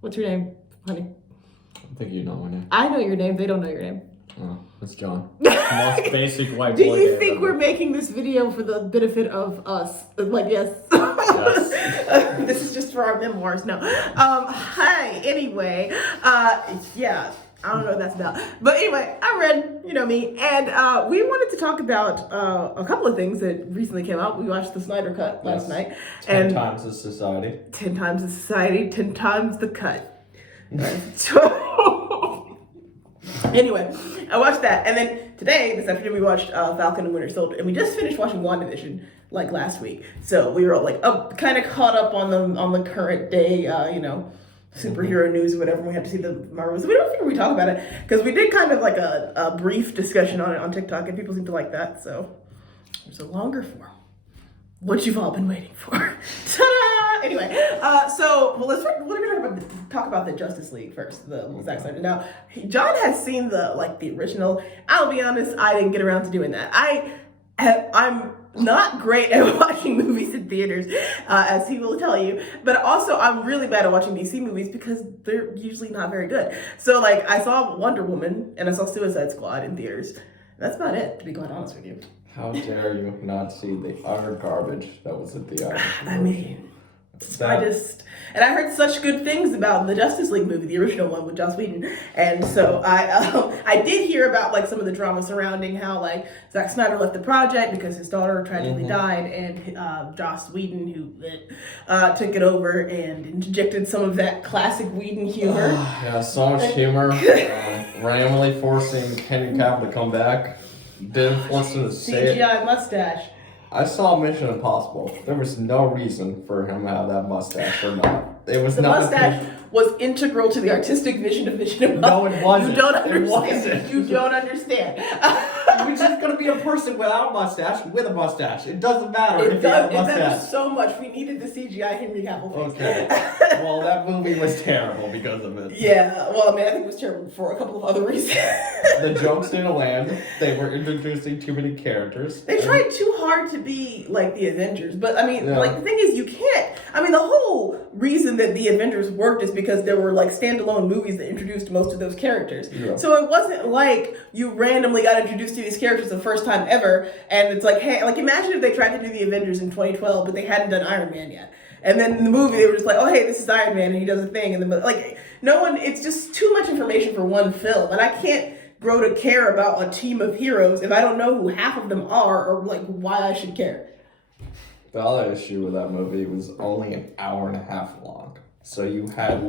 What's your name, honey? I think you know my name. I know your name. They don't know your name. Oh, it's John. Most basic white boy. Do you think we're making this video for the benefit of us? Like, yes. Yes. This is just for our memoirs. No. Hi. Anyway. Yeah. I don't know what that's about. But anyway, I'm Rynn, you know me, and we wanted to talk about a couple of things that recently came out. We watched the Snyder Cut last night. 10 times the society. 10 times the society, 10 times the cut. Anyway, I watched that, and then today, this afternoon, we watched Falcon and Winter Soldier, and we just finished watching WandaVision like last week. So we were all like kind of caught up on the current day, superhero news or whatever. We had to see the Marvels. We don't figure we talk about it because we did kind of like a brief discussion on it on TikTok, and people seem to like that. So there's a longer form. What you've all been waiting for. Ta-da! Anyway, let's talk about the Justice League first. The Zack Snyder. Now, John has seen the original. I'll be honest, I didn't get around to doing that. I'm not great at watching movies in theaters, as he will tell you. But also, I'm really bad at watching DC movies because they're usually not very good. So, I saw Wonder Woman and I saw Suicide Squad in theaters. That's about it, to be quite honest with you. How dare you not see the utter garbage that was at the I mean, and I heard such good things about the Justice League movie, the original one with Joss Whedon, and so I did hear about some of the drama surrounding how Zack Snyder left the project because his daughter tragically died, and Joss Whedon who took it over and interjected some of that classic Whedon humor. Yeah, so much humor. Randomly forcing Henry Cavill to come back. Didn't force him to say it. CGI mustache. I saw Mission Impossible. There was no reason for him to have that mustache or not. It was the mustache was integral to the artistic vision of Mission Impossible. No, it wasn't. You don't understand. It wasn't. You don't understand. You're just gonna be a person without a mustache with a mustache. It doesn't matter if you have a mustache. It matters so much. We needed the CGI Henry Cavill face. Okay. Well, that movie was terrible because of it. Yeah. Well, I mean, I think it was terrible for a couple of other reasons. The jokes didn't land. They were introducing too many characters. They tried too hard to be like the Avengers, but I mean, the thing is, you can't. I mean, the whole reason that the Avengers worked is because there were standalone movies that introduced most of those characters. Yeah. So it wasn't like you randomly got introduced to these characters the first time ever, and it's hey, imagine if they tried to do the Avengers in 2012, but they hadn't done Iron Man yet. And then in the movie, they were just oh, hey, this is Iron Man, and he does a thing. And then, no one, it's just too much information for one film. And I can't grow to care about a team of heroes if I don't know who half of them are or, why I should care. The other issue with that movie was only an hour and a half long. So you had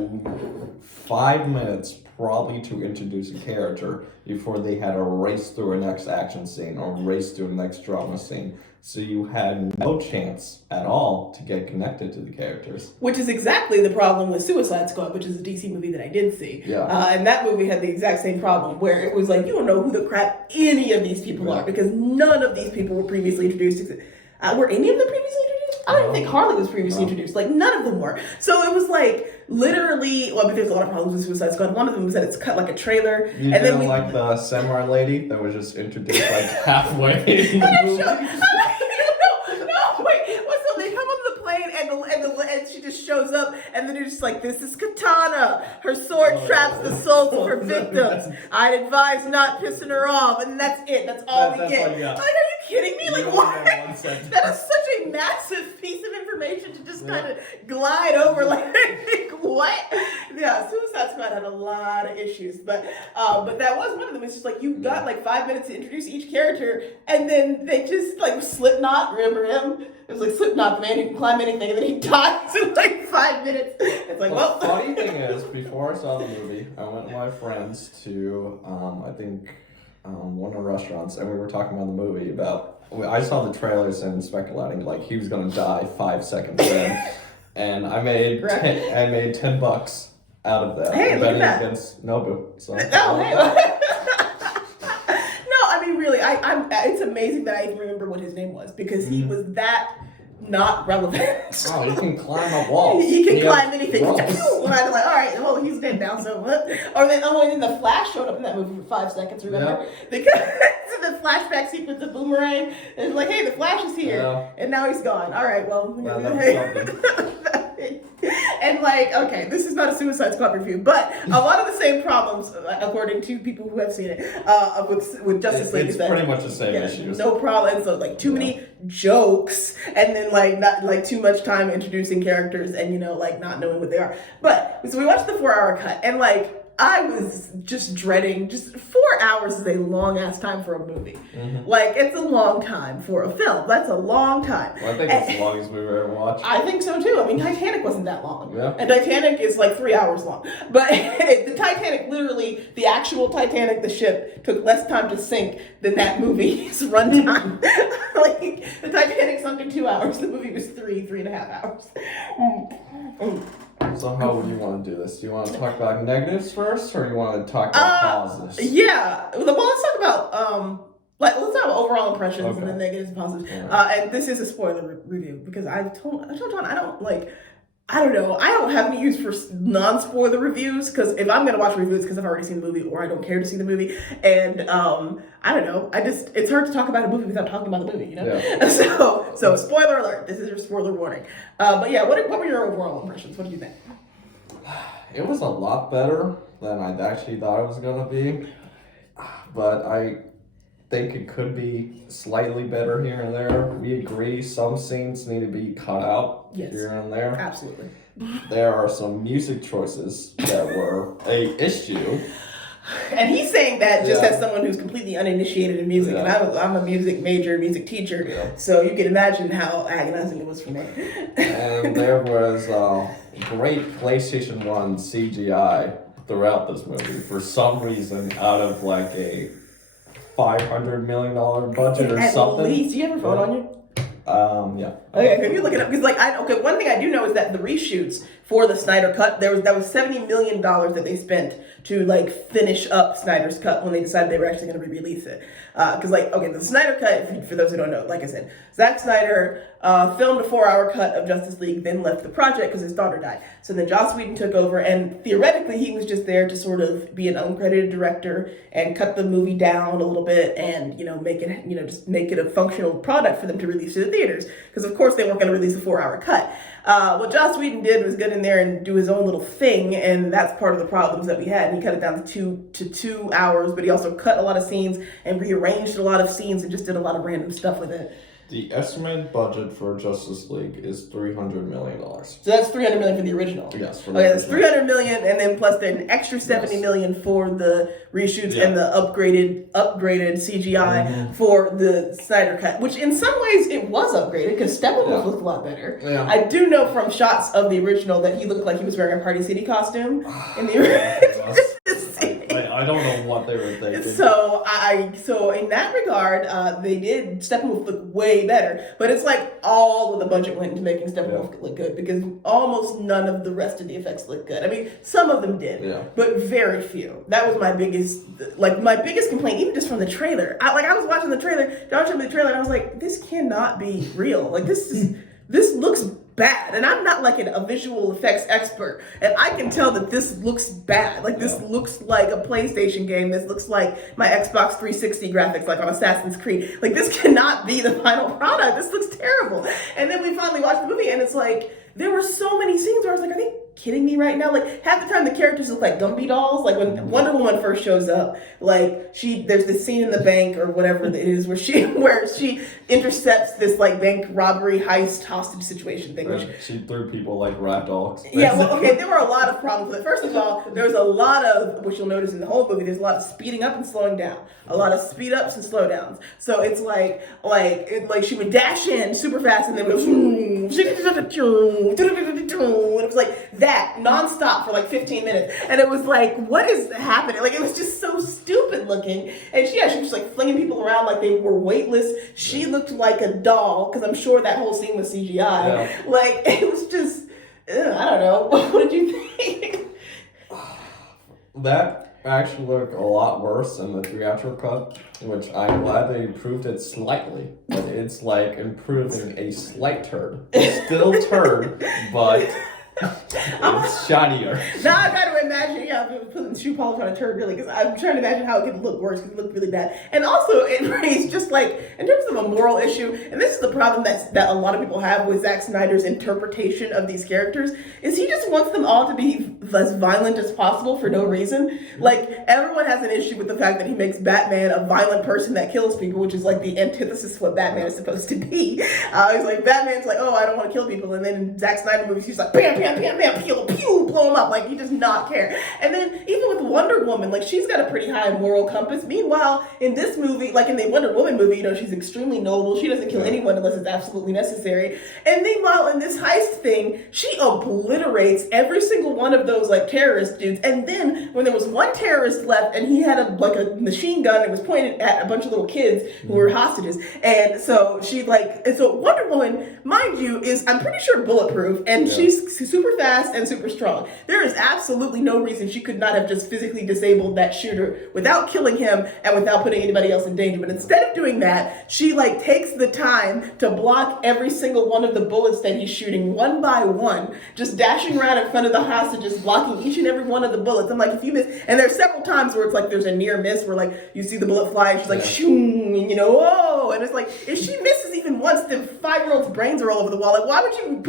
5 minutes probably to introduce a character before they had to race through a next action scene or race through a next drama scene. So you had no chance at all to get connected to the characters. Which is exactly the problem with Suicide Squad, which is a DC movie that I did see. Yeah. And that movie had the exact same problem, where it was you don't know who the crap any of these people are, because none of these people were previously introduced. Were any of them previously introduced? I don't even think Harley was previously introduced. None of them were. So it was literally, well, there's a lot of problems with Suicide Squad. One of them was that it's cut like a trailer. You and then the samurai lady that was just introduced halfway in the movie? They come on the plane and she just shows up, and then it's just this is Katana. Her sword traps the souls of her victims. I'd advise not pissing her off, and that's it. That's all we get. Are you kidding me? What? That is such a massive piece of information to just kind of glide over. What? Yeah, Suicide Squad had a lot of issues, but that was one of them. It's just you got 5 minutes to introduce each character, and then they just Slipknot. Remember him? It was Slipknot, the man who can climb anything, and then he dies in 5 minutes. It's well. The funny thing is, before I saw the movie, I went with my friends to I think one of the restaurants, and we were talking about the movie. I saw the trailers and speculating he was gonna die 5 seconds in, and I made $10 out of that. Hey, look at that. Against Nobu. So really, it's amazing that I even remember what his name was, because he was that not relevant. Oh, he can climb up walls. He can climb anything. And I'm all right, well, he's dead now, so what? Or then the Flash showed up in that movie for 5 seconds, remember? Yeah. Because the flashback sequence of Boomerang, it's hey, the Flash is here, and now he's gone. All right, well. And like, okay, this is not a Suicide Squad review, but a lot of the same problems, according to people who have seen it, with Justice League. It's pretty much the same issues. No problem. And so like too many jokes, and then like not like too much time introducing characters, and like not knowing what they are. But so we watched the 4-hour cut, and like I was just dreading. Just 4 hours is a long ass time for a movie. Mm-hmm. Like it's a long time for a film. That's a long time. Well, I think it's the longest movie I've ever watched. I think so too. I mean, Titanic wasn't that long. Yeah. And Titanic is like 3 hours long. But the Titanic, literally, the actual Titanic, the ship, took less time to sink than that movie's runtime. Like, the Titanic sunk in 2 hours. The movie was 3.5 hours. So how would you want to do this? Do you want to talk about negatives first, or do you want to talk about positives? Yeah. Well, let's talk about let's talk about overall impressions and then negatives and positives. Right. And this is a spoiler review because I told John I don't know. I don't have any use for non-spoiler reviews because if I'm going to watch reviews because I've already seen the movie or I don't care to see the movie. And I don't know. It's hard to talk about a movie without talking about the movie, Yeah. So spoiler alert. This is your spoiler warning. But yeah, what were your overall impressions? What did you think? It was a lot better than I actually thought it was going to be. But I think it could be slightly better here and there. We agree some scenes need to be cut out here and there. Absolutely. There are some music choices that were a issue. And he's saying that just as someone who's completely uninitiated in music, and I'm a music major, music teacher, so you can imagine how agonizing it was for me. And there was great PlayStation 1 CGI throughout this movie for some reason out of like a $500 million budget or something. At least, do you have your phone on you? Yeah. Okay, can you look it up? Because one thing I do know is that the reshoots for the Snyder Cut, that was $70 million that they spent to like finish up Snyder's Cut when they decided they were actually going to re-release it. Because the Snyder Cut, for those who don't know, like I said, Zack Snyder filmed a 4-hour cut of Justice League, then left the project because his daughter died. So then Joss Whedon took over, and theoretically he was just there to sort of be an uncredited director and cut the movie down a little bit and make it just make it a functional product for them to release to the theaters. Because of course they weren't going to release a 4-hour cut. What Joss Whedon did was get in there and do his own little thing, and that's part of the problems that we had. And he cut it down to 2 hours, but he also cut a lot of scenes and rearranged a lot of scenes and just did a lot of random stuff with it. The estimated budget for Justice League is $300 million. So that's $300 million for the original. Yes. For that's $300 million, and then plus an extra $70 million for the reshoots and the upgraded CGI for the Snyder Cut. Which in some ways it was upgraded because Steppenwolf looked a lot better. Yeah. I do know from shots of the original that he looked like he was wearing a Party City costume in the original. I don't know what they were thinking. So in that regard, they did Steppenwolf look way better, but it's like all of the budget went into making Steppenwolf look good because almost none of the rest of the effects look good. I mean, some of them did, but very few. That was my biggest complaint, even just from the trailer. I was watching the trailer, John showed me the trailer, and I was like, this cannot be real. Like this looks bad, and I'm not like a visual effects expert, and I can tell that this looks bad. Like this looks like a PlayStation game. This looks like my Xbox 360 graphics, like on Assassin's Creed. Like this cannot be the final product. This looks terrible. And then we finally watched the movie, and it's like there were so many scenes where I was like, are they kidding me right now? Like half the time the characters look like Gumby dolls. Like when Wonder Woman first shows up, like there's this scene in the bank or whatever it is where she intercepts this like bank robbery heist hostage situation thing. She threw people like rat dogs. Yeah, well, okay, there were a lot of problems with it. First of all, there was a lot of, which you'll notice in the whole movie, there's a lot of speeding up and slowing down. A lot of speed ups and slow downs. So it's like she would dash in super fast and then it was and it was like that nonstop for like 15 minutes. And it was like, what is happening? Like it was just so stupid looking. And she was like flinging people around like they were weightless. She looked like a doll, because I'm sure that whole scene was CGI. Yeah. Like it was just, I don't know. What did you think? That actually looked a lot worse than the theatrical cut, which I'm glad they improved it slightly. But it's like improving a slight turd. It's still turd, but It's shinier. Now I got to imagine, putting shoe polish on a turd, really, because I'm trying to imagine how it could look worse, because it looked really bad. And also, it raised just like, in terms of a moral issue, and this is the problem that a lot of people have with Zack Snyder's interpretation of these characters, is he just wants them all to be as violent as possible for no reason. Like, everyone has an issue with the fact that he makes Batman a violent person that kills people, which is like the antithesis of what Batman is supposed to be. He's like, Batman's like, oh, I don't want to kill people, and then in Zack Snyder movies, he's like, bam, bam, bam, bam, pew, pew, blow him up. Like, he does not care. And then even with Wonder Woman, like, she's got a pretty high moral compass. Meanwhile, in this movie, like in the Wonder Woman movie, she's extremely noble. She doesn't kill anyone unless it's absolutely necessary. And meanwhile, in this heist thing, she obliterates every single one of those like terrorist dudes. And then when there was one terrorist left, and he had a machine gun and was pointed at a bunch of little kids who were hostages. And so so Wonder Woman, mind you, is, I'm pretty sure, bulletproof, and she's super fast and super strong. There is absolutely no reason she could not have just physically disabled that shooter without killing him and without putting anybody else in danger. But instead of doing that, she like takes the time to block every single one of the bullets that he's shooting one by one, just dashing around in front of the hostages, blocking each and every one of the bullets. I'm like, if you miss, and there's several times where it's like there's a near miss where like you see the bullet fly and she's like, shoom, and whoa, and it's like, if she misses even once, the 5-year-old's brains are all over the wall. Like, why would you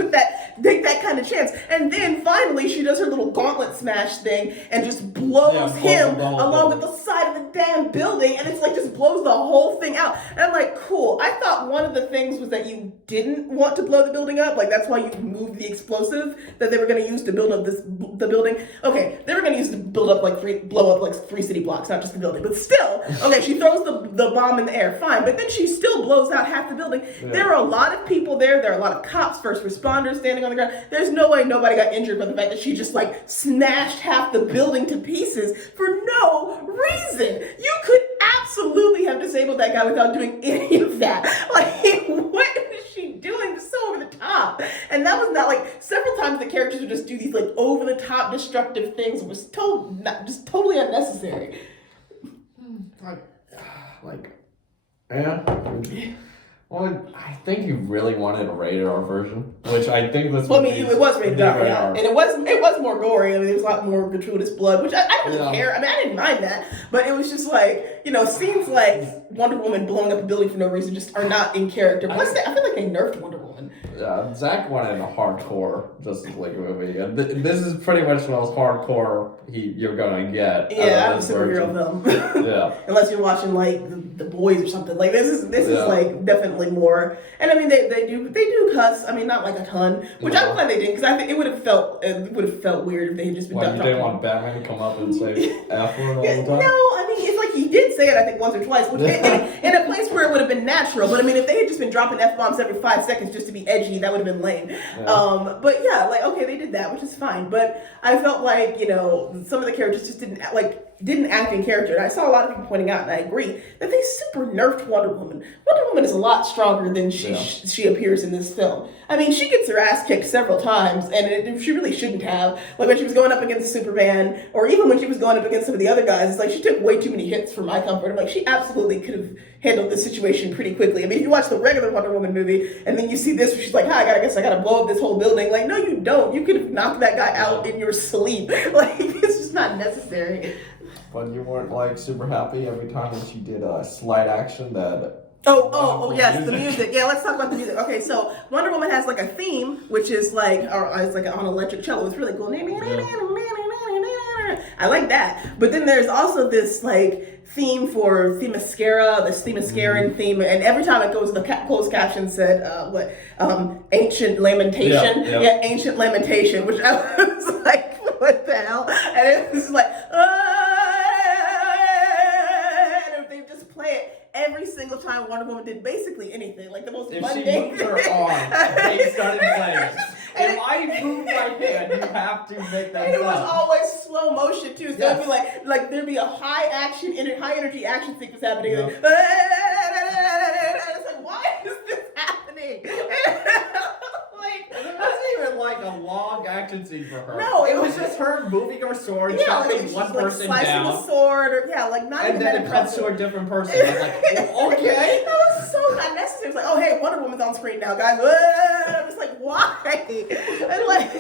take that kind of chance? And then finally she does her little gauntlet smash thing and just blows him along with the side of the damn building, and it's like just blows the whole thing out. And I'm like, cool. I thought one of the things was that you didn't want to blow the building up, like that's why you moved the explosive that they were going to use to build up the building. Okay, they were going to use to blow up like 3 city blocks, not just the building, but still. Okay, she throws the bomb in the air, fine, but then she still blows out half the building. There are a lot of people there are a lot of cops, first responders standing on the ground. There's no way nobody got injured by the fact that she just like smashed half the building to pieces for no reason. You could absolutely have disabled that guy without doing any of that. Like, what is she doing? So over the top. And that was not like, several times the characters would just do these like over the top destructive things. It was just totally unnecessary. Well, I think you really wanted a rated R version, which I think that's. Well, I mean, it was rated R, yeah, and it was more gory. I mean, there was a lot more gratuitous blood, which I don't really care. I mean, I didn't mind that, but it was just like, scenes like Wonder Woman blowing up a building for no reason just are not in character. Plus, I feel like they nerfed Wonder Woman. Yeah, Zack wanted a hardcore Justice League movie, and this is pretty much the most hardcore you're gonna get. Yeah, I'm a superhero film. Yeah, unless you're watching like The Boys or something. Like this is like definitely more. And I mean, they do cuss. I mean, not like a ton, which I'm glad they didn't, because I think it would have felt weird if they had just been. Well, you didn't want Batman to come up and say F word all the time. No, I mean, it's like he did say it, I think, once or twice, which in a place where it would have been natural. But I mean, if they had just been dropping F-bombs every 5 seconds just to be edgy, that would have been lame. Yeah. But yeah, like, okay, they did that, which is fine. But I felt like, some of the characters just didn't act in character. And I saw a lot of people pointing out, and I agree, that they super nerfed Wonder Woman. Wonder Woman is a lot stronger than she appears in this film. I mean, she gets her ass kicked several times, and she really shouldn't have. Like when she was going up against Superman, or even when she was going up against some of the other guys, it's like she took way too many hits for my comfort. I'm like, she absolutely could have handled this situation pretty quickly. I mean, if you watch the regular Wonder Woman movie, and then you see this where she's like, I guess I gotta blow up this whole building. Like, no, you don't. You could have knocked that guy out in your sleep. Like, it's just not necessary. But you weren't like super happy every time when she did a slide action that. Oh, yes, the music. Yeah, let's talk about the music. Okay, so Wonder Woman has like a theme, which is like, it's like on electric cello. It's really cool. I like that. But then there's also this like theme for Themyscira, this Themysciran theme, and every time it goes, the closed caption said, ancient lamentation. Yeah, ancient lamentation, which I was like, what the hell? And it was like, and they just play it every single time Wonder Woman did basically anything, like the most mundane thing. If she moved her arm, they started playing. If I move my hand, you have to make that. And it was always slow motion too, so it'd be like there'd be a high energy action sequence happening. Yeah. And it's like, why is this happening? It wasn't even like a long action scene for her. No, it was just her moving her sword, chopping one person slicing down, the sword, or not even that impressive. And then it cuts to a different person. I was like, okay. That was so unnecessary. It's like, oh hey, Wonder Woman's on screen now, guys. I'm just like, why? And like.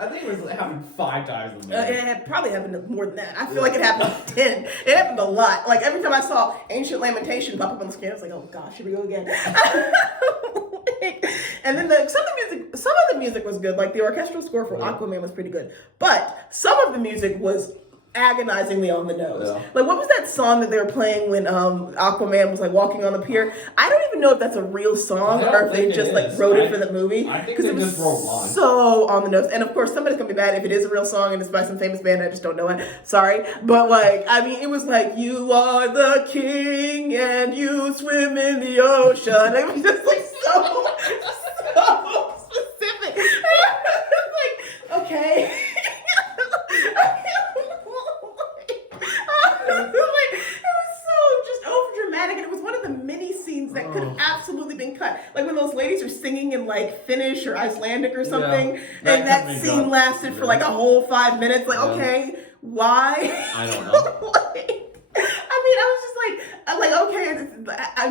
I think it happened 5 times in the movie. It probably happened more than that. I feel like it happened 10. It happened a lot. Like every time I saw Ancient Lamentation pop up on the screen, I was like, oh gosh, here we go again. And then some of the music was good. Like the orchestral score for Aquaman was pretty good. But some of the music was agonizingly on the nose. Yeah. Like what was that song that they were playing when Aquaman was like walking on the pier? I don't even know if that's a real song or if they just like wrote it for the movie. I think they just wrote one. So on the nose. And of course somebody's gonna be mad if it is a real song and it's by some famous band. I just don't know it. Sorry. But like, I mean, it was like, you are the king and you swim in the ocean. It was just like so specific. Like, okay. And it was one of the many scenes that could have absolutely been cut. Like when those ladies are singing in like Finnish or Icelandic or something, and that scene lasted for like a whole 5 minutes. Like, okay, why? I don't know. I was just like, okay,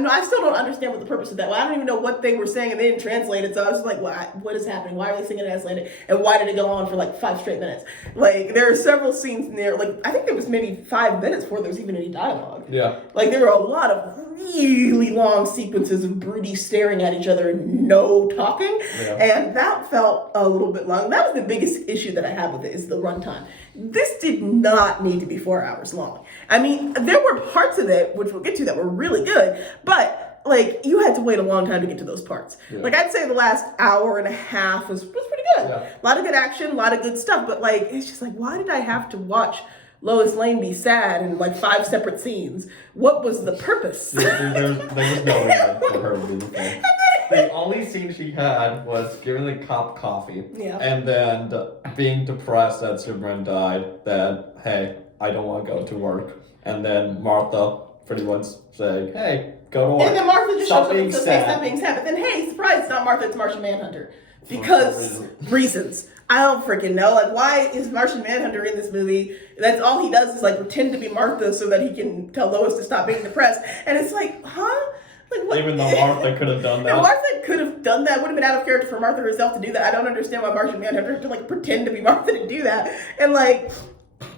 I still don't understand what the purpose of that was. I don't even know what they were saying, and they didn't translate it. So I was just like, what is happening? Why are they singing in Icelandic? And why did it go on for like 5 straight minutes? Like, there are several scenes in there. Like, I think there was maybe 5 minutes before there was even any dialogue. Yeah. Like, there were a lot of really long sequences of broody staring at each other and no talking. Yeah. And that felt a little bit long. That was the biggest issue that I have with it, is the runtime. This did not need to be 4 hours long. I mean, there were parts of it, which we'll get to, that were really good, but like, you had to wait a long time to get to those parts. Yeah. Like, I'd say the last hour and a half was pretty good. Yeah. A lot of good action, a lot of good stuff, but like, it's just like, why did I have to watch Lois Lane be sad in like 5 separate scenes? What was the purpose? There was no reason for her to be the thing. The only scene she had was giving the cop coffee, and then being depressed that Superman died, that, hey, I don't want to go to work. And then Martha pretty much saying, hey, go to work. And then Martha just shows up and says, stop being sad. But then, hey, surprise, it's not Martha, it's Martian Manhunter. Because reasons. I don't freaking know. Like, why is Martian Manhunter in this movie? That's all he does is like pretend to be Martha so that he can tell Lois to stop being depressed. And it's like, huh? Like, what? Even though Martha could have done that. Martha could have done that. Would have been out of character for Martha herself to do that. I don't understand why Martian Manhunter had to like pretend to be Martha to do that. And like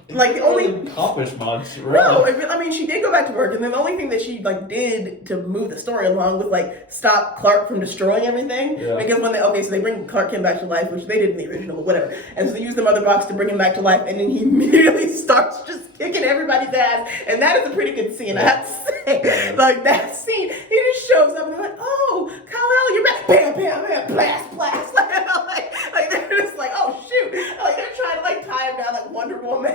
the only accomplish much. Really. No, I mean, she did go back to work, and then the only thing that she like did to move the story along was like stop Clark from destroying everything. Yeah. Because when so they bring Clark Kent back to life, which they did in the original, but whatever. And so they use the mother box to bring him back to life, and then he immediately starts just kicking everybody's ass, and that is a pretty good scene. I have to say, like that scene, he just shows up and they're like, oh, Kal-El, you're back, bam, bam, bam, blast, blast, like they're just like, oh shoot, like they're trying to like tie him down like Wonder Woman.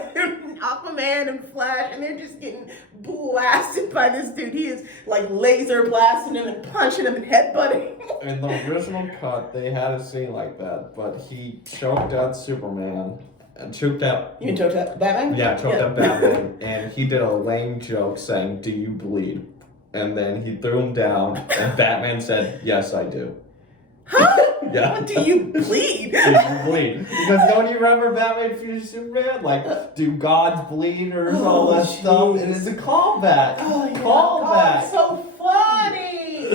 Aquaman and Flash, and they're just getting blasted by this dude. He is like laser blasting him and punching him and headbutting. In the original cut, they had a scene like that, but he choked out Superman and choked out. You mean choked out Batman? Yeah, choked out Batman, and he did a lame joke saying, "Do you bleed?" And then he threw him down, and Batman said, "Yes, I do." Huh? Yeah. Do you bleed? Do you bleed? Because don't you remember Batman v Superman? Like, do gods bleed or all that stuff? And it's a callback. Oh, yeah. Callback. Oh, so funny.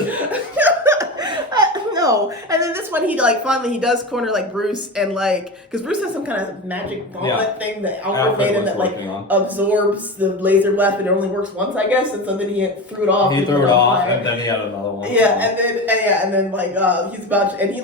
No. And then this one, he like finally he does corner like Bruce, and like because Bruce has some kind of magic gauntlet thing that Alfred made him that like absorbs the laser blast, but it only works once, I guess. And so then he threw it off. He threw it off, and then he had another one. Yeah, and then like he's about to, and he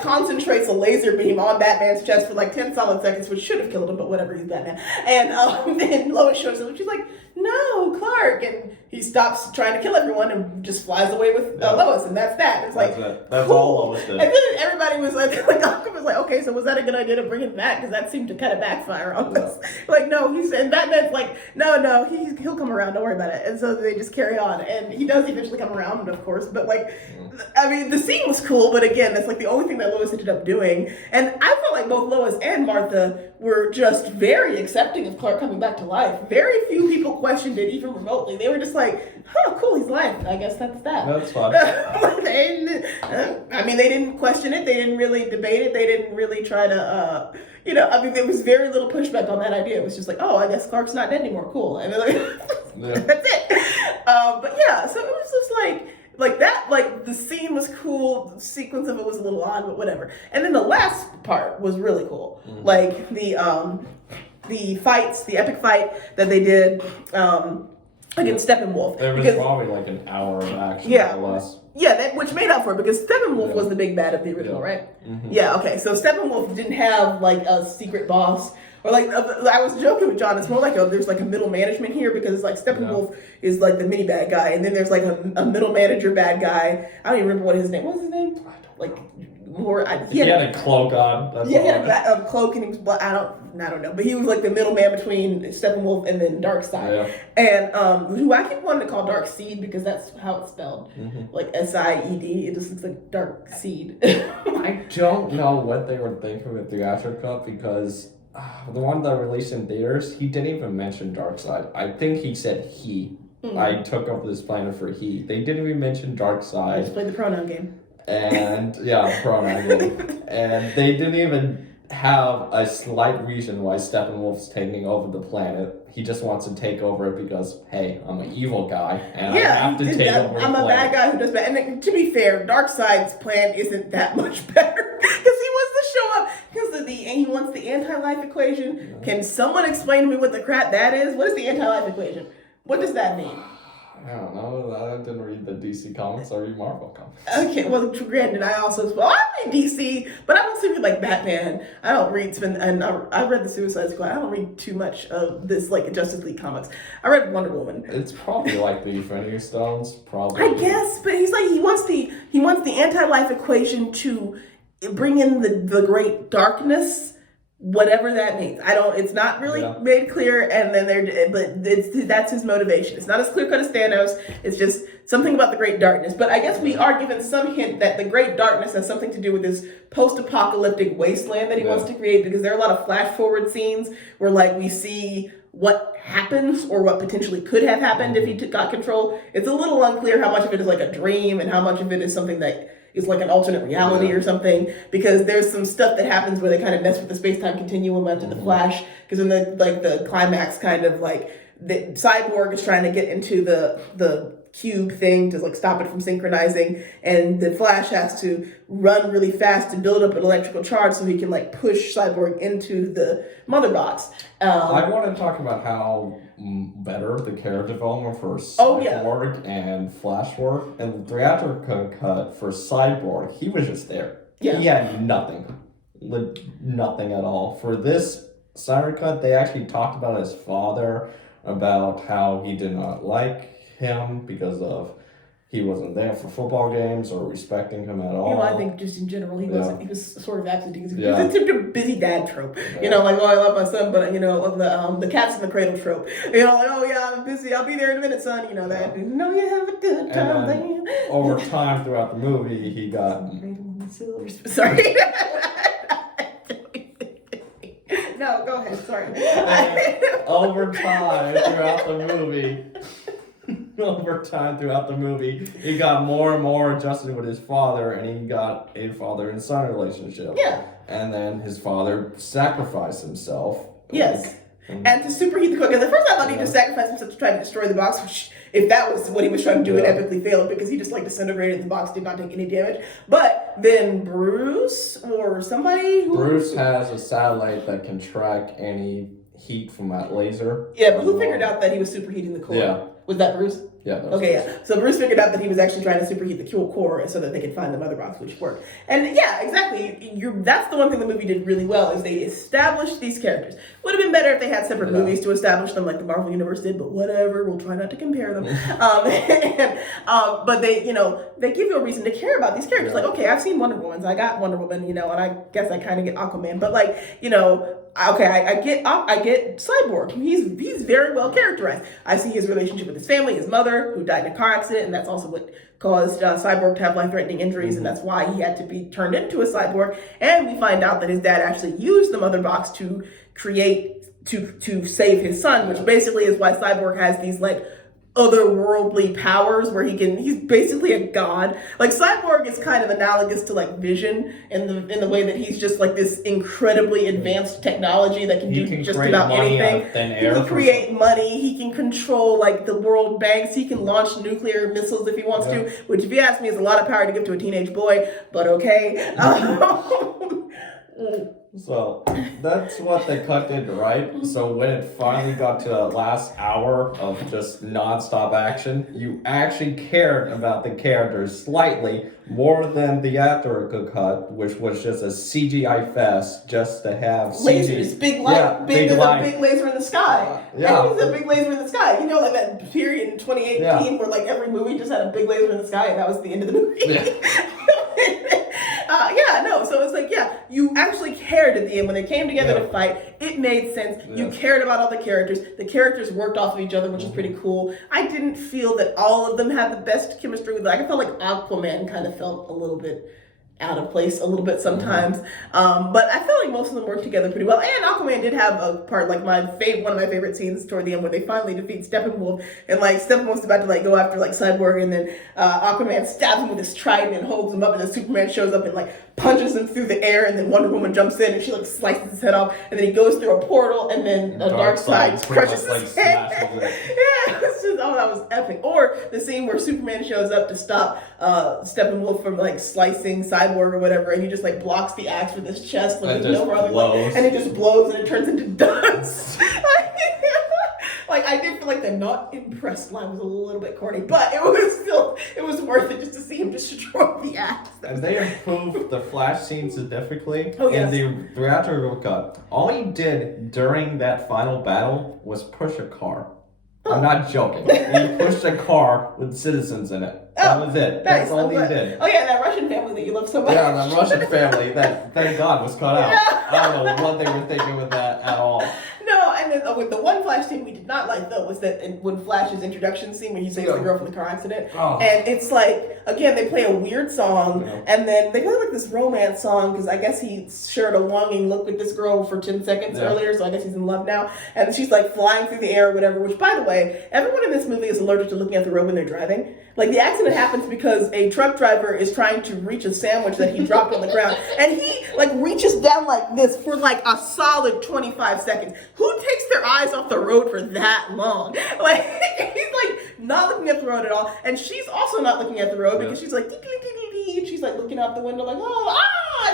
concentrates a laser beam on Batman's chest for like 10 solid seconds, which should have killed him, but whatever, he's Batman. And then Lois shows up and she's like, no, Clark. And he stops trying to kill everyone and just flies away with Lois, and that's that. It's like, that's cool. All Lois did. And then everybody was like Gotham was like, okay, so was that a good idea to bring him back? Because that seemed to kind of backfire on us. Like, no, and Batman's like, no, he'll come around, don't worry about it. And so they just carry on. And he does eventually come around, of course, but like, I mean, the scene was cool, but again, that's like the only thing that Lois ended up doing. And I felt like both Lois and Martha were just very accepting of Clark coming back to life. Very few people questioned it, even remotely. They were just like, oh, cool, he's alive. I guess that's that. That's fine. I mean, they didn't question it. They didn't really debate it. They didn't really try to, I mean, there was very little pushback on that idea. It was just like, oh, I guess Clark's not dead anymore. Cool. And they're like, that's it. But yeah, so it was just like that, like the scene was cool. The sequence of it was a little odd, but whatever. And then the last part was really cool. Like the fights, the epic fight that they did against Steppenwolf. There was probably like an hour of action or less. Yeah, which made up for it because Steppenwolf was the big bad of the original, right? Yeah, okay. So Steppenwolf didn't have like a secret boss. Or like, I was joking with John, it's more like there's like a middle management here because it's like Steppenwolf is like the mini bad guy, and then there's like a middle manager bad guy. I don't even remember what his name was. His name? Like, more. He had a cloak on. That's he had a cloak and he was black. I don't know. But he was like the middleman between Steppenwolf and then Darkseid. And who I keep wanting to call Darkseid because that's how it's spelled. Like S-I-E-D. It just looks like Darkseid. I don't know what they were thinking with the Snyder Cut because the one that released in theaters, he didn't even mention Darkseid. I think he said he. I took up this planet for he. They didn't even mention Darkseid. Let's play the pronoun game. And pronoun game. And they didn't even have a slight reason why Steppenwolf's taking over the planet. He just wants to take over it because, hey, I'm an evil guy and I have to take over the planet. I'm a bad guy who does bad. And to be fair, Darkseid's plan isn't that much better because he wants to show up because and he wants the anti-life equation. Can someone explain to me what the crap that is? What is the anti-life equation? What does that mean? I don't know. I didn't read the DC comics. I read Marvel comics. Okay, well, granted, I read DC, but I don't see like Batman. I don't read, and I read the Suicide Squad. I don't read too much of this like Justice League comics. I read Wonder Woman. It's probably like the Infinity Stones, probably. I guess, but he's like he wants the anti-life equation to bring in the great darkness. Whatever that means, it's not really made clear, and then that's his motivation. It's not as clear cut as Thanos. It's just something about the Great Darkness. But I guess we are given some hint that the Great Darkness has something to do with this post-apocalyptic wasteland that he wants to create, because there are a lot of flash forward scenes where like we see what happens or what potentially could have happened if he got control. It's a little unclear how much of it is like a dream and how much of it is something that is like an alternate reality or something, because there's some stuff that happens where they kind of mess with the space-time continuum after the Flash, because in the climax kind of like the Cyborg is trying to get into the cube thing to like stop it from synchronizing, and the Flash has to run really fast to build up an electrical charge so he can like push Cyborg into the mother box. I want to talk about how better the character development for Cyborg and Flash were. And the theatrical cut for Cyborg, he was just there. Yeah. He had nothing at all. For this Snyder Cut, they actually talked about his father, about how he did not like him because of he wasn't there for football games or respecting him at all. I think just in general he wasn't. He was sort of absent because he was a busy dad trope. Like, I love my son, but the cats in the cradle trope. Like, I'm busy. I'll be there in a minute, son. That. You have a good time. And over time throughout the movie, he got. Sorry. No, go ahead. Sorry. Over time throughout the movie, he got more and more adjusted with his father, and he got a father and son relationship. Yeah. And then his father sacrificed himself. Yes. And to superheat the cook. At first I thought he just sacrificed himself to try to destroy the box, which, if that was what he was trying to do, it epically failed because he just like disintegrated the box, did not take any damage. But then Bruce or somebody Bruce has a satellite that can track any heat from that laser. Yeah, but who figured out that he was superheating the core? Yeah. Was that Bruce? Yeah. So Bruce figured out that he was actually trying to superheat the core so that they could find the mother box, which worked. And yeah, exactly. That's the one thing the movie did really well, is they established these characters. Would have been better if they had separate movies to establish them like the Marvel Universe did, but whatever. We'll try not to compare them. But they give you a reason to care about these characters. Like, okay, I've seen Wonder Woman. I got Wonder Woman, and I guess I kind of get Aquaman. But like, okay, I get Cyborg. He's very well characterized. I see his relationship with his family, his mother, who died in a car accident, and that's also what caused Cyborg to have life-threatening injuries, and that's why he had to be turned into a cyborg. And we find out that his dad actually used the mother box to create to save his son, which basically is why Cyborg has these like otherworldly powers where he's basically a god. Like Cyborg is kind of analogous to like Vision in the way that he's just like this incredibly advanced technology that can do just about anything. He can create money, he can control like the world banks, he can launch nuclear missiles if he wants to, which if you ask me is a lot of power to give to a teenage boy, but okay. So that's what they cut in, right? So when it finally got to the last hour of just nonstop action, you actually cared about the characters slightly more than the theatrical cut, which was just a CGI fest just to have lasers, big light, there's a big laser in the sky. Yeah, there's a big laser in the sky. You know, like that period in 2018 where like every movie just had a big laser in the sky, and that was the end of the movie. So it's like, you actually cared at the end when they came together to fight. It made sense. You cared about all the characters. The characters worked off of each other, which is pretty cool. I didn't feel that all of them had the best chemistry. I felt like Aquaman kind of felt a little bit out of place a little bit sometimes, but I felt like most of them worked together pretty well. And Aquaman did have a part, like one of my favorite scenes toward the end, where they finally defeat Steppenwolf, and like Steppenwolf's about to like go after like Cyborg, and then Aquaman stabs him with his trident and holds him up, and then Superman shows up and like punches him through the air, and then Wonder Woman jumps in and she like slices his head off, and then he goes through a portal, and then Darkseid crushes his head. That was epic. Or the scene where Superman shows up to stop Steppenwolf from like slicing Cyborg or whatever, and he just like blocks the axe with his chest, like and it just blows and it turns into dust. Like I did feel like the not impressed line was a little bit corny, but it was worth it just to see him destroy the axe. And they improved the Flash scene significantly in the theatrical cut. All he did during that final battle was push a car. I'm not joking. He pushed a car with citizens in it. That was it. That's all he did. Oh yeah, that Russian family that you love so much. Yeah, that Russian family that, thank God, was cut out. I don't know what they were thinking with that at all. No, and then with the one Flash scene we did not like though was that when Flash's introduction scene when he saves the girl from the car accident, and it's like again they play a weird song, and then they play like this romance song because I guess he shared a longing look with this girl for 10 seconds earlier, so I guess he's in love now, and she's like flying through the air or whatever. Which by the way, everyone in this movie is allergic to looking at the road when they're driving. Like the accident happens because a truck driver is trying to reach a sandwich that he dropped on the ground, and he like reaches down like this for like a solid 25 seconds. Who takes their eyes off the road for that long? Like he's like not looking at the road at all, and she's also not looking at the road because she's like dee, dee, dee, dee, and she's like looking out the window like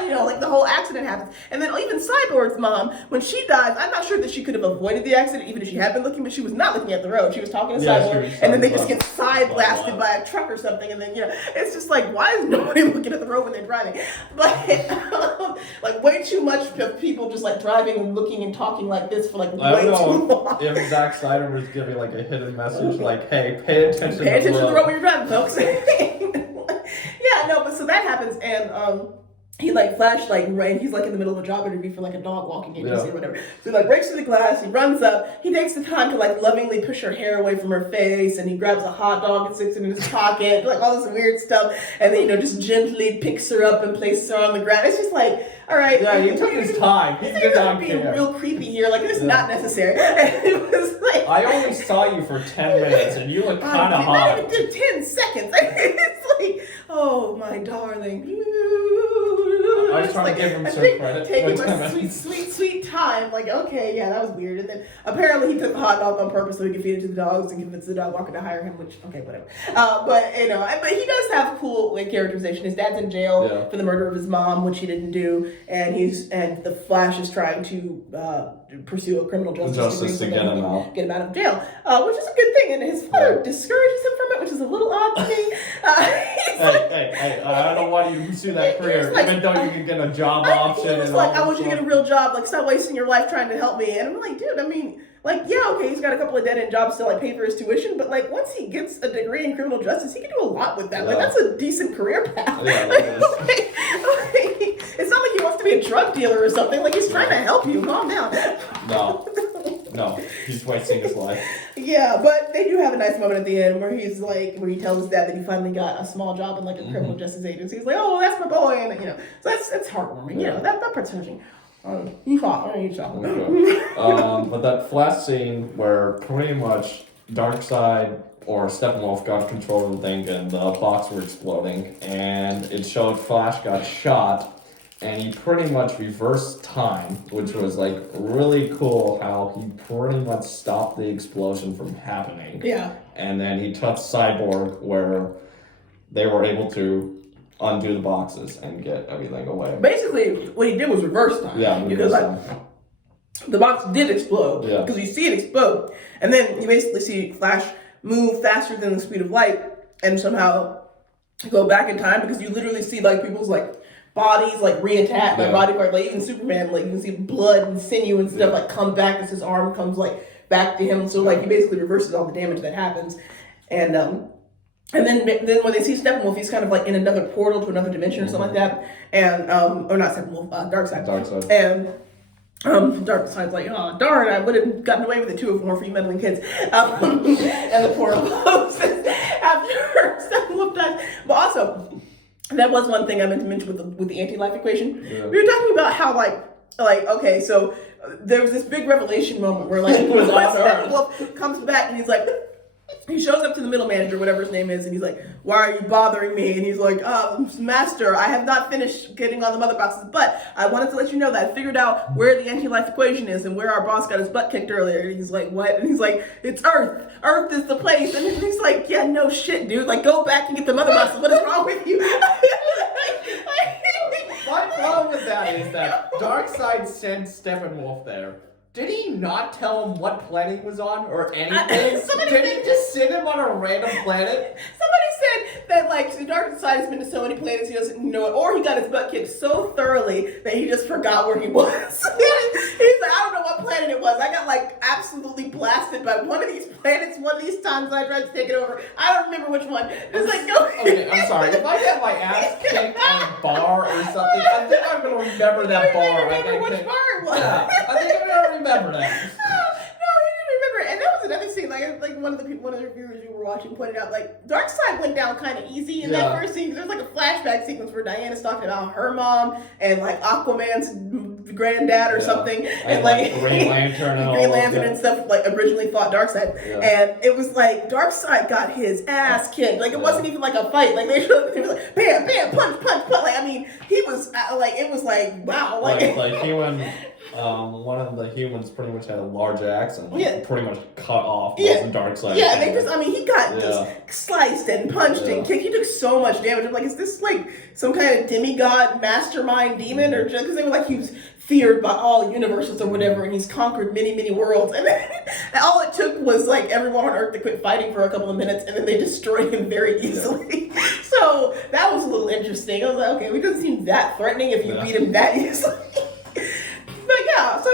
like the whole accident happens. And then even Cyborg's mom, when she dies, I'm not sure that she could have avoided the accident even if she had been looking, but she was not looking at the road. She was talking to Cyborg, and then they just get side blasted by a truck or something, and then it's just like, why is nobody looking at the road when they're driving? But like way too much of people just like driving and looking and talking like this for like way too long. If Zack Snyder was giving like a hidden message like, hey, pay attention to the road when you're driving, folks. But so that happens, and he like Flash like ran. He's like in the middle of a job interview for like a dog walking agency or whatever. So he like breaks through the glass. He runs up. He takes the time to like lovingly push her hair away from her face, and he grabs a hot dog and sticks it in his pocket, like all this weird stuff. And then just gently picks her up and places her on the ground. It's just like, all right. Yeah, he took his time. He did not being real creepy here. Like it's not necessary. And it was like I only saw you for 10 minutes, and you look kind of hot. Not even did 10 seconds. It's like, oh my darling. I was trying to give him some credit. Taking my sweet time. Like, okay, yeah, that was weird. And then apparently he took the hot dog on purpose so he could feed it to the dogs and convince the dog walker to hire him, which, okay, whatever. But he does have cool characterization. His dad's in jail for the murder of his mom, which he didn't do. And the Flash is trying to pursue a criminal justice to get him out. Get him out of jail, which is a good thing. And his father discourages him from it, which is a little odd to me. Hey, I don't want you to pursue that career, even though you can get a job option. He was like, I want you to get a real job. Like, stop wasting your life trying to help me. And I'm like, dude, I mean, like, yeah, okay, he's got a couple of dead-end jobs to, like, pay for his tuition, but, like, once he gets a degree in criminal justice, he can do a lot with that. Yeah. Like, that's a decent career path. Yeah, it's not like he wants to be a drug dealer or something. Like, he's trying to help you. Calm down. No, he's wasting his life. Yeah, but they do have a nice moment at the end where he's like, where he tells his dad that he finally got a small job in like a criminal justice agency. He's like, oh, that's my boy, and so that's heartwarming. Yeah. That part's touching. You saw. But that Flash scene where pretty much Darkseid or Steppenwolf got control of the thing and the box were exploding, and it showed Flash got shot, and he pretty much reversed time, which was like really cool how he pretty much stopped the explosion from happening. Yeah. And then he took Cyborg where they were able to undo the boxes and get everything away. Basically, what he did was reverse time. Yeah, because the box did explode. Yeah. Because you see it explode, and then you basically see Flash move faster than the speed of light, and somehow go back in time because you literally see like people's like bodies like reattach, like body part, like even Superman, like you can see blood and sinew and stuff like come back as his arm comes like back to him. So like he basically reverses all the damage that happens, and then when they see Steppenwolf, he's kind of like in another portal to another dimension or something like that, and or not Steppenwolf, Darkseid, and. Darkseid's like, oh darn, I would have gotten away with it too if it weren't for you meddling kids. And the portal closes after Steppenwolf dies. But also, that was one thing I meant to mention with the anti-life equation. Yeah. We were talking about how like okay, so there was this big revelation moment where like Steppenwolf comes back and he's like. He shows up to the middle manager, whatever his name is, and he's like, why are you bothering me? And he's like, Master, I have not finished getting all the mother boxes, but I wanted to let you know that I figured out where the anti-life equation is and where our boss got his butt kicked earlier. And he's like, what? And he's like, it's Earth. Earth is the place. And he's like, yeah, no shit, dude. Like, go back and get the mother boxes. What is wrong with you? My problem with that is that Darkseid sent Steppenwolf there. Did he not tell him what planet he was on or anything? Did he just send him on a random planet? Somebody said that like the Darkseid has been to so many planets he doesn't know it, or he got his butt kicked so thoroughly that he just forgot where he was. He's like, I don't know what planet it was. I got like absolutely blasted by one of these planets one of these times I tried to take it over. I don't remember which one. It's like no. Okay, I'm sorry. If I get my ass kicked on a bar or something, I think I'm gonna remember that bar. I remember which bar it was. Yeah, I think I'm gonna remember that. No, he didn't remember. And that was another scene. Like one of the reviewers we were watching pointed out, like Darkseid went down kind of easy in that first scene. There's like a flashback sequence where Diana's talking about her mom and like Aquaman's granddad or something, and like Green Lantern and Green Lantern and stuff. Like originally fought Darkseid, and it was like Darkseid got his ass kicked. Like it wasn't even like a fight. Like they was like bam, bam, punch, punch, punch. Like I mean, he was like it was like wow, like he went. One of the humans pretty much had a large axe and pretty much cut off the Darkseid. Yeah, they just, I mean, he got just sliced and punched and kicked. He took so much damage. I'm like, is this like some kind of demigod mastermind demon? Or just because they were like, he was feared by all universes or whatever, and he's conquered many, many worlds. And then all it took was like everyone on Earth to quit fighting for a couple of minutes, and then they destroyed him very easily. So that was a little interesting. I was like, okay, it doesn't seem that threatening if you beat him that easily. But yeah, so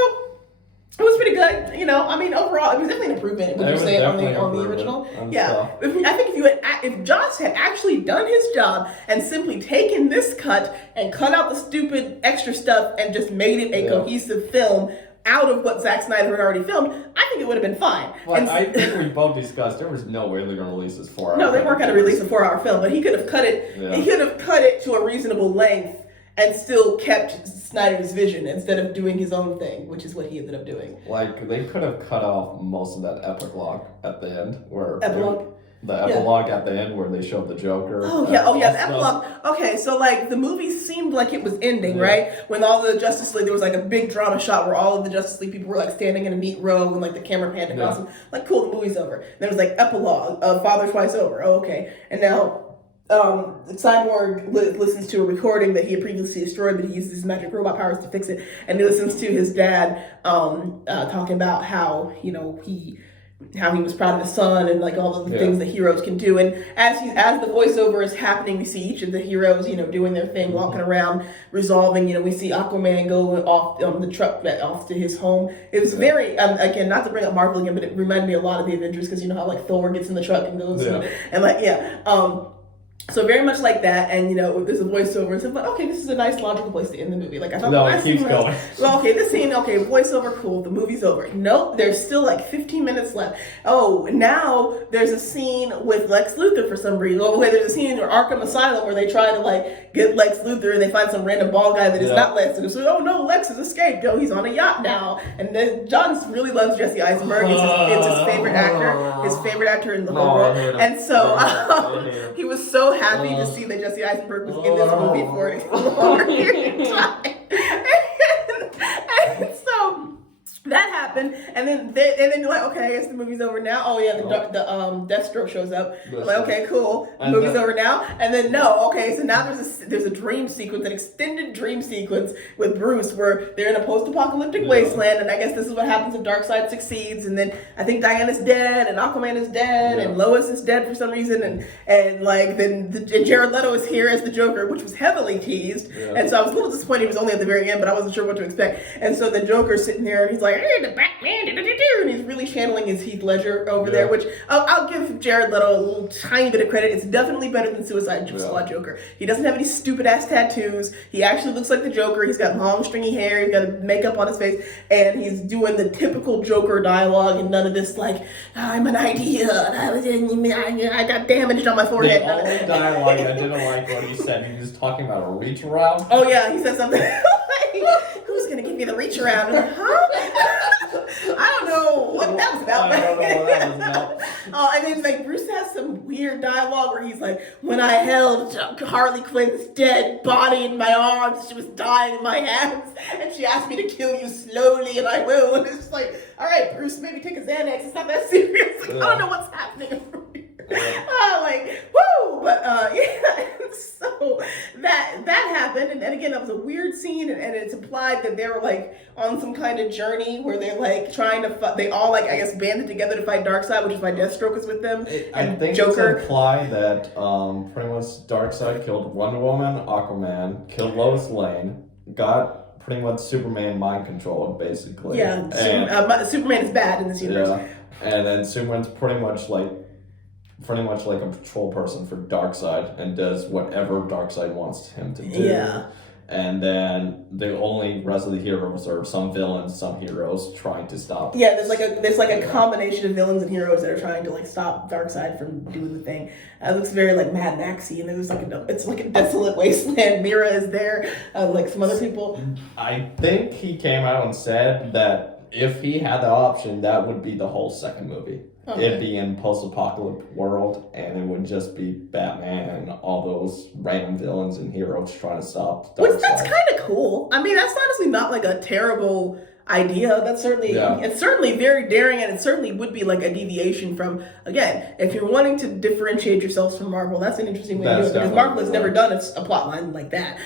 it was pretty good. You know, I mean, overall, it was definitely an improvement. Would you say on the original? Yeah, I think if Joss had actually done his job and simply taken this cut and cut out the stupid extra stuff and just made it a cohesive film out of what Zack Snyder had already filmed, I think it would have been fine. But I think we both discussed there was no way they're going to release this 4 hour. No, they weren't going to release a 4 hour film, but he could have cut it. Yeah. He could have cut it to a reasonable length and still kept Snyder's vision instead of doing his own thing, which is what he ended up doing. Like, they could have cut off most of that epilogue at the end. Epilogue? The epilogue at the end where they showed the Joker. Oh, yeah, the epilogue. Okay, so, like, the movie seemed like it was ending, right? When all the Justice League, there was, like, a big drama shot where all of the Justice League people were, like, standing in a neat row and, like, the camera panned across them. Like, cool, the movie's over. And there was, like, epilogue of Father Twice Over. Oh, okay. And now Cyborg listens to a recording that he had previously destroyed, but he uses his magic robot powers to fix it, and he listens to his dad talking about how he was proud of his son and like all of the things that heroes can do. And as the voiceover is happening, we see each of the heroes doing their thing, walking around, resolving. We see Aquaman go off the truck off to his home. It was very again, not to bring up Marvel again, but it reminded me a lot of the Avengers because you know how like Thor gets in the truck and goes So very much like that, and you know, there's a voiceover, and so I'm like, okay, this is a nice logical place to end the movie. Like I thought No, the it last keeps scene was, going. well, okay, this scene, okay, voiceover, cool, the movie's over. Nope, there's still like 15 minutes left. Oh, now there's a scene with Lex Luthor for some reason. Oh, wait, there's a scene in Arkham Asylum where they try to like get Lex Luthor, and they find some random bald guy that is not Lex. And so, oh no, Lex has escaped. Oh, he's on a yacht now. And then John really loves Jesse Eisenberg. It's his favorite actor in the whole world. And so he was so happy to see that Jesse Eisenberg was in this movie for a longer period of time. And so that happened, and then you're like, okay, I guess the movie's over now. Oh yeah, the Deathstroke shows up. I'm like, okay, cool, the movie's over now. And then no, okay, so now there's a dream sequence, an extended dream sequence with Bruce where they're in a post-apocalyptic wasteland, and I guess this is what happens if Darkseid succeeds. And then I think Diana's dead, and Aquaman is dead, and Lois is dead for some reason, and like then Jared Leto is here as the Joker, which was heavily teased, and so I was a little disappointed he was only at the very end, but I wasn't sure what to expect. And so the Joker's sitting there, and he's like, hey, the Batman, and he's really channeling his Heath Ledger over there, which I'll give Jared Leto a little tiny bit of credit. It's definitely better than Suicide Squad Joker. He doesn't have any stupid ass tattoos. He actually looks like the Joker. He's got long stringy hair. He's got makeup on his face, and he's doing the typical Joker dialogue, and none of this like, I'm an idea, I got damaged on my forehead. The only dialogue I didn't like what he said, he was talking about a reach around. Oh yeah, he said something like, who's gonna give me the reach around? I'm like, huh? I don't know what that was about. I don't know what that was about. And then like Bruce has some weird dialogue where he's like, when I held Harley Quinn's dead body in my arms, she was dying in my hands, and she asked me to kill you slowly, and I will. And it's just like, all right, Bruce, maybe take a Xanax. It's not that serious. Like, I don't know what's happening over here. Like, woo! But yeah, so that happened, and again, that was a weird scene, and it's implied that they were like on some kind of journey where they're like trying to they all like I guess banded together to fight Darkseid, which is why Deathstroke is with them. I think Joker. It's implied that pretty much Darkseid killed Wonder Woman, Aquaman, killed Lois Lane, got pretty much Superman mind controlled, basically. Yeah, and, Superman is bad in this universe. Yeah, and then Superman's pretty much like a patrol person for Darkseid and does whatever Darkseid wants him to do. Yeah. And then the only rest of the heroes are some villains, some heroes trying to stop. Yeah, there's like a combination of villains and heroes that are trying to like stop Darkseid from doing the thing. It looks very like Mad Maxy, and there's it's like a desolate wasteland. Mira is there, like some other people. I think he came out and said that if he had the option, that would be the whole second movie. Okay. It'd be in post-apocalyptic world, and it would just be Batman and all those random villains and heroes trying to stop Darkseid. Which that's kind of cool. I mean, that's honestly not like a terrible idea. That's certainly it's certainly very daring, and it certainly would be like a deviation from, again, if you're wanting to differentiate yourselves from Marvel, that's an interesting way to do it, because Marvel has never done a plot line like that,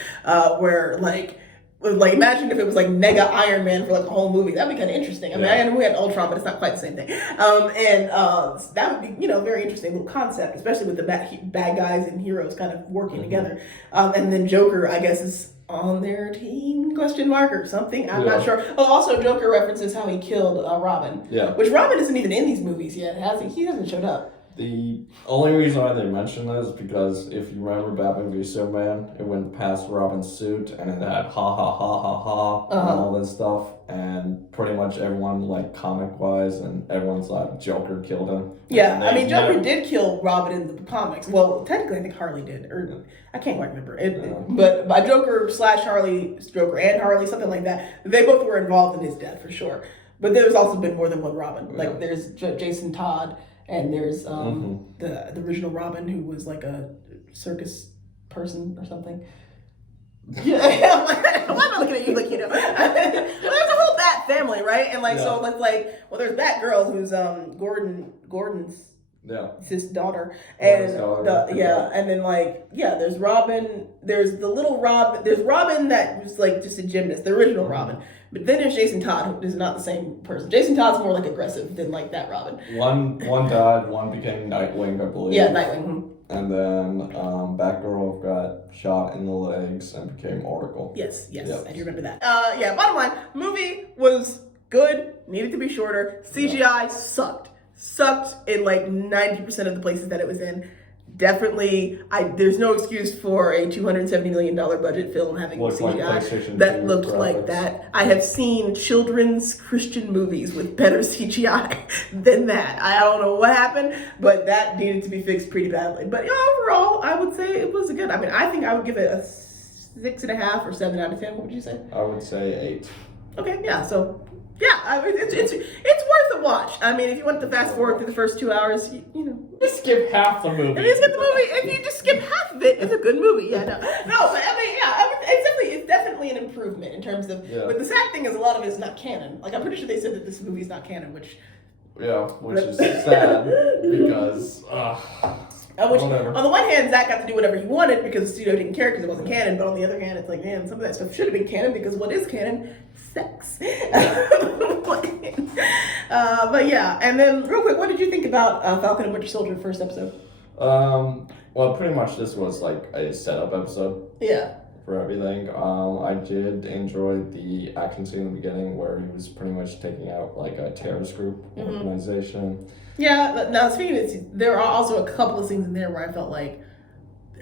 where like imagine if it was like mega Iron Man for like a whole movie. That'd be kind of interesting. I mean, I know we had Ultron, but it's not quite the same thing. And that would be, very interesting little concept, especially with the bad guys and heroes kind of working together. And then Joker, I guess, is on their team, or something. I'm not sure. Oh, also Joker references how he killed Robin. Yeah. Which Robin isn't even in these movies yet, has he? He hasn't showed up. The only reason why they mention this is because if you remember Batman v Superman, it went past Robin's suit and it had ha ha ha ha ha and all this stuff, and pretty much everyone, like comic wise, and everyone's like Joker killed him. Yeah, I mean Joker did kill Robin in the comics. Well, technically I think Harley did, or I can't quite remember. But by Joker / Harley, Joker and Harley, something like that. They both were involved in his death for sure. But there's also been more than one Robin. Like there's Jason Todd. And there's the original Robin, who was like a circus person or something. Yeah, why am I looking at you like you know? Well, there's a whole Bat family, right? And so there's that girl who's Gordon's his daughter, and and then there's Robin. There's the little Robin. There's Robin that was like just a gymnast, the original Robin. But then there's Jason Todd, who is not the same person. Jason Todd's more like aggressive than like that Robin. One died, one became Nightwing, I believe. Yeah, Nightwing. And then Batgirl got shot in the legs and became Oracle. Yes, I do remember that. Bottom line, movie was good, needed to be shorter. CGI sucked in like 90% of the places that it was in. definitely, there's no excuse for a $270 million budget film having Looks like CGI PlayStation that 2 looked like graphics. that. I have seen children's Christian movies with better CGI than that. I don't know what happened, but that needed to be fixed pretty badly. But overall, I would say it was good. I mean, I think I would give it a 6.5 or 7 out of 10. What would you say? I would say 8. Okay, yeah. So yeah, I mean, it's worth a watch. I mean, if you want to fast forward through the first 2 hours, you know. Just skip half the movie. If you skip the movie, if you just skip half of it, it's a good movie. Yeah, no, but I mean, yeah, it's definitely an improvement in terms of. Yeah. But the sad thing is, a lot of it is not canon. Like, I'm pretty sure they said that this movie is not canon, which. Yeah, which is sad because. Whatever. On the one hand, Zach got to do whatever he wanted because the studio didn't care because it wasn't canon. But on the other hand, it's like, man, some of that stuff should have been canon because what is canon? Sex. But yeah, and then real quick, what did you think about Falcon and Winter Soldier first episode? Well, pretty much this was like a setup episode. Yeah. For everything. I did enjoy the action scene in the beginning where he was pretty much taking out like a terrorist group organization. Yeah, now speaking of this, there are also a couple of scenes in there where I felt like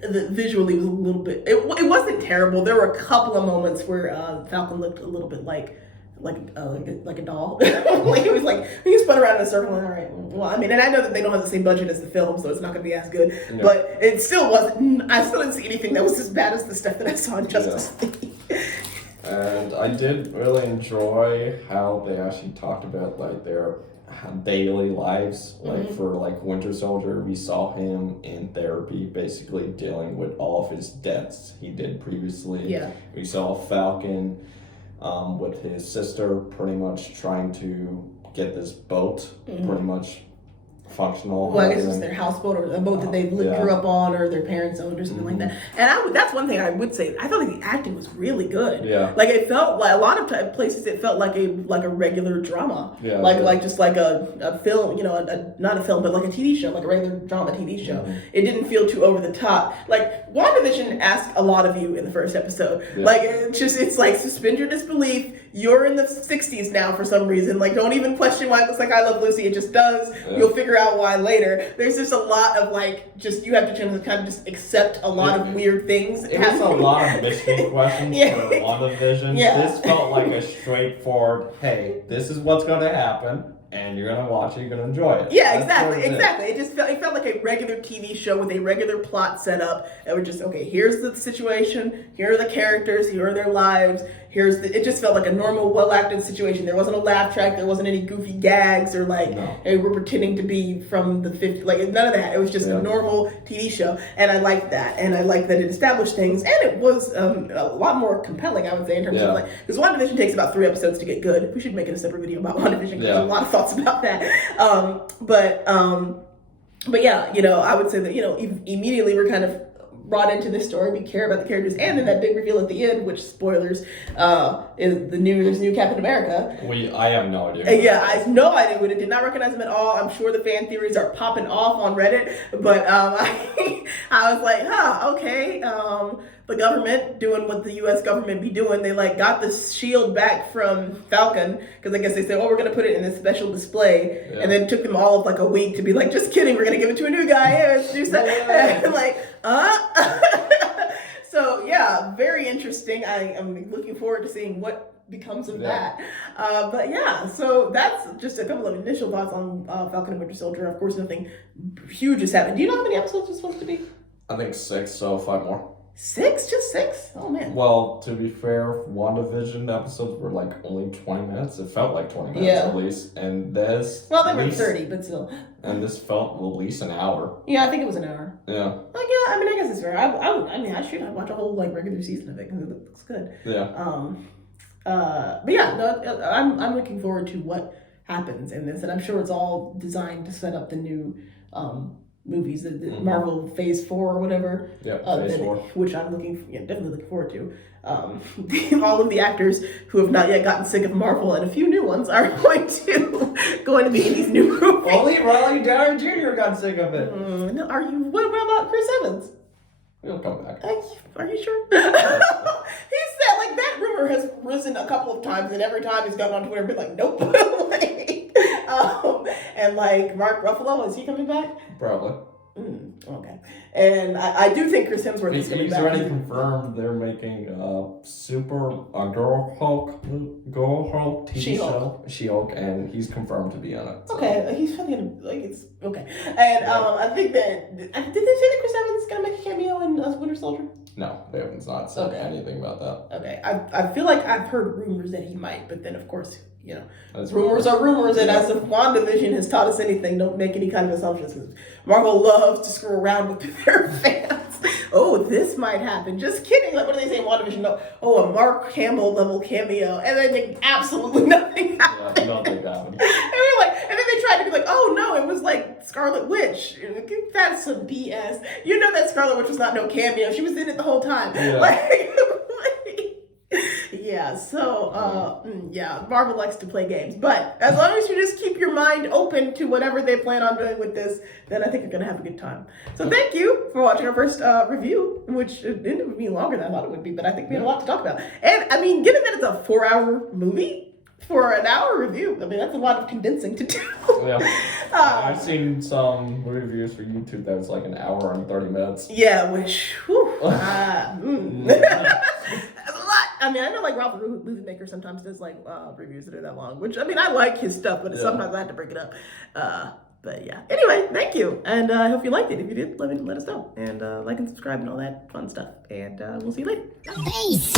visually was a little bit, it wasn't terrible. There were a couple of moments where Falcon looked a little bit like a doll. Like he spun around in a circle. All right, well, I mean, and I know that they don't have the same budget as the film, so it's not going to be as good. No. But it still wasn't. I still didn't see anything that was as bad as the stuff that I saw in Justice League. And I did really enjoy how they actually talked about like their daily lives. Like for like Winter Soldier, we saw him in therapy, basically dealing with all of his debts he did previously. Yeah. We saw Falcon. With his sister pretty much trying to get this boat pretty much functional. Well, I guess it's their houseboat or a boat that they grew up on or their parents owned or something like that. And that's one thing I would say. I thought like the acting was really good. Yeah. Like it felt like a lot of places it felt like a regular drama. Yeah. Like just like a film, you know, not a film but like a TV show, like a regular drama TV show. It didn't feel too over the top. Like WandaVision asked a lot of you in the first episode. Yeah. Like it's like suspend your disbelief. You're in the 60s now for some reason. Like don't even question why it looks like I Love Lucy. It just does. Yeah. You'll figure out why later. There's just a lot of like just you have to kind of just accept a lot of weird things. It was a lot of mystery questions for WandaVision. Yeah. This felt like a straightforward, hey, this is what's gonna happen. And you're gonna watch it, you're gonna enjoy it. Yeah, exactly. It felt like a regular TV show with a regular plot setup. And we're just here's the situation, here are the characters, here are their lives, it just felt like a normal, well acted situation. There wasn't a laugh track, there wasn't any goofy gags or hey, we're pretending to be from the 50s. Like none of that. It was just a normal TV show. And I liked that. And I liked that it established things and it was a lot more compelling, I would say, in terms of because WandaVision takes about 3 episodes to get good. We should make it a separate video about WandaVision because there's a lot of thoughts about that. But yeah, you know, I would say that, you know, immediately we're kind of brought into this story. We care about the characters, and then that big reveal at the end, which spoilers, is there's new Captain America. I have no idea. I have no idea what it. Did not recognize him at all. I'm sure the fan theories are popping off on Reddit, but I was like, okay. The government doing what the U.S. government be doing. They got the shield back from Falcon because I guess they said, we're gonna put it in this special display, and then it took them all of a week to be like, just kidding, we're gonna give it to a new guy. Let's do something. So yeah, very interesting. I am looking forward to seeing what becomes of that. But yeah, so that's just a couple of initial thoughts on Falcon and Winter Soldier. Of course, nothing huge has happened. Do you know how many episodes it's supposed to be? I think 6, so 5 more. 6? Just 6? Oh man. Well, to be fair, WandaVision episodes were only 20 minutes. It felt like 20 minutes at least. And this... Well, they were 30, but still. And this felt at least an hour. Yeah, I think it was an hour. Yeah. I mean, I guess it's fair. I'd watch a whole regular season of it because it looks good. Yeah. But yeah, no, I'm looking forward to what happens in this, and I'm sure it's all designed to set up the new movies, the Marvel Phase 4 or whatever. Yeah, Phase 4. Which I'm definitely looking forward to. All of the actors who have not yet gotten sick of Marvel and a few new ones are going to be in these new movies. Only Riley Downer Jr. got sick of it. No, what about Chris Evans? He'll come back. Are you sure? He said that rumor has risen a couple of times, and every time he's gotten on Twitter, been like, nope. And Mark Ruffalo, is he coming back? Probably. Okay. And I do think Chris Hemsworth is going to be He's back. already confirmed they're making a Girl Hulk TV show. She-Hulk, and he's confirmed to be on it. So. Okay, he's probably gonna it's okay. And I think that did they say that Chris Evans is gonna make a cameo in Winter Soldier? No, they haven't not said anything about that. Okay, I feel like I've heard rumors that he might, but then of course, That's rumors are rumors, and as if WandaVision has taught us anything, don't make any kind of assumptions, because Marvel loves to screw around with their fans. Oh, this might happen. Just kidding. Like, what do they say in WandaVision? No. Oh, a Mark Hamill level cameo, and then absolutely nothing happened. Yeah, nothing happened. And then they tried to be like, oh no, it was like Scarlet Witch. That's some BS. You know that Scarlet Witch was not no cameo. She was in it the whole time. Yeah. Yeah, so, Marvel likes to play games. But as long as you just keep your mind open to whatever they plan on doing with this, then I think you're going to have a good time. So thank you for watching our first review, which ended up being longer than I thought it would be, but I think we had a lot to talk about. And, I mean, given that it's a 4-hour movie, for an hour review, I mean, that's a lot of condensing to do. Yeah. I've seen some reviews for YouTube that was like an hour and 30 minutes. Yeah, which, I mean, I know like Ralph the Movie Maker sometimes does like reviews that are that long, which I mean, I like his stuff, but sometimes I have to break it up. But yeah. Anyway, thank you, and I hope you liked it. If you did, let us know, and like and subscribe and all that fun stuff. And we'll see you later. Peace.